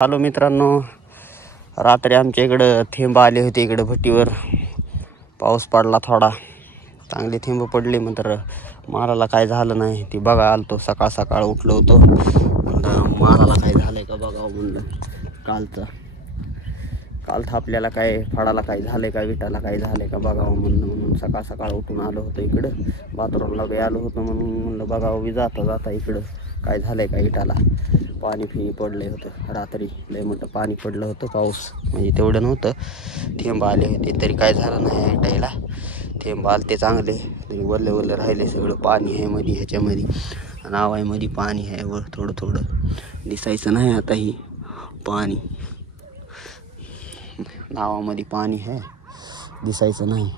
Hello मित्रांनो, रात्री आमच्या इकडं थेंब आले होते. इकडं भट्टीवर पाऊस पडला, थोडा चांगली थेंब पडली. मात्र माराला काय झालं नाही. ती बघा आलतो, सकाळ सकाळ उठलो होतो. म्हणलं माराला काय झालंय का बघावं. म्हणलं काल थापल्याला काय, फडाला काय झालंय का, विटाला काय झालंय का बघावं म्हणून सकाळ सकाळ उठून आलो होतो. इकडं बाथरूमला बी आलो होतो म्हणून म्हणलं बघावं बी जाता इकडं काय झालंय का इटाला. पाणी फिनी पडलं होतं रात्री, लय मोठं पाणी पडलं होतं. पाऊस म्हणजे तेवढं नव्हतं, थेंब आले होते तरी काय झालं नाही इटायला. थेंब आले ते चांगले, तरी वल्ले राहिले सगळं. पाणी आहे मध्ये, ह्याच्यामध्ये नावामध्ये पाणी आहे. वर थोडं थोडं दिसायचं नाही आता. ही पाणी नावामध्ये पाणी आहे, दिसायचं नाही.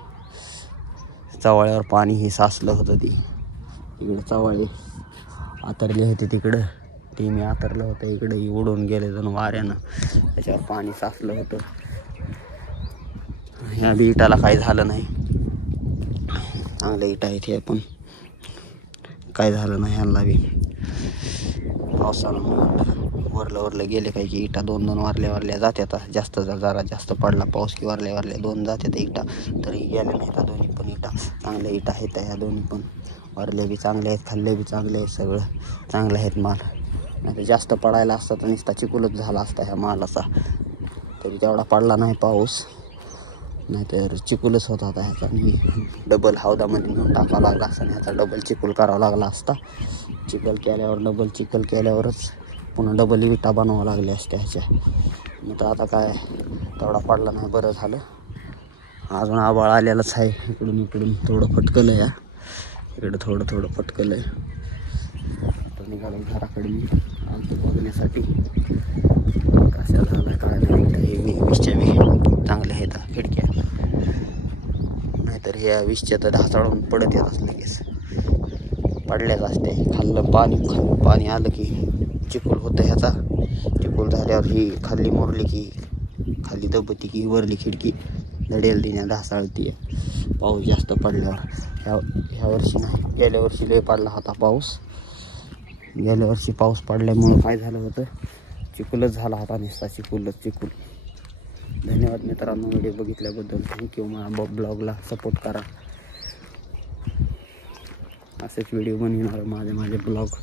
चवाळ्यावर पाणी हे साचलं होतं. ती इकडं चवाळे आतरले होते तिकडं, ते मी आतरलं होतं. इकडे उडून गेले जण वाऱ्यानं, त्याच्यावर पाणी साचलं होतं. ह्या बी इटाला काही झालं नाही, चांगल्या इटा आहेत हे, पण काय झालं नाही ह्यांना बी. पावसानं वरलं गेले काय की इटा दोन वारल्या जात्यात. जास्त पडला पाऊस की वारल्या दोन जात्यात इटा, तरी गेल्या नाहीत दोन्ही पण इटा. चांगल्या इटा आहेत ह्या दोन्ही पण. वरले बी चांगले आहेत, खाल्ले बी चांगले आहेत, सगळं चांगलं आहेत माल. नाही जास्त पडायला असता तर नुसता चिकुलच झाला असता ह्या मालाचा. तरी तेवढा पडला नाही पाऊस, नाहीतर चिकुलच होता आता ह्याचा. आणि डबल हौदामध्ये नेऊन टाकावा लागला असता, ह्याचा डबल चिकुल करावा लागला असता. डबल चिखल केल्यावरच पुन्हा डबल विटा बनवावं लागल्या असत्या ह्याच्या. मग आता काय तेवढा पडला नाही, बरं झालं. अजून आबाळ आलेलंच आहे. इकडून थोडं फटकलं या, इकडं थोडं फटकलं आहे. आता निघालो घराकडे मी आलतो बघण्यासाठी कशा झाला काय नाही. हे विषच्या चांगल्या आहेत खिडक्या, नाहीतर ह्या विषच्या तर ढासळून पडत येतात लगेच, पडल्याच असते. खाल्लं पाणी आलं की चिखल होतं ह्याचा. चिखल झाल्यावर ही खाली मोरली की, खाली दबती की वरली खिडकी धडेल तिने ढासळती पाऊस जास्त पडल्यावर. ह्या वर्षी नाही, गेल्या वर्षी लय पडला होता पाऊस. गेल्या वर्षी पाऊस पडल्यामुळं काय झालं होतं, चिखलच झाला होता नुसता, चिखल. धन्यवाद मित्रांनो व्हिडिओ बघितल्याबद्दल. थँक्यू. माझ्या ब्लॉगला सपोर्ट करा. असेच व्हिडिओ बनवणार माझे ब्लॉग.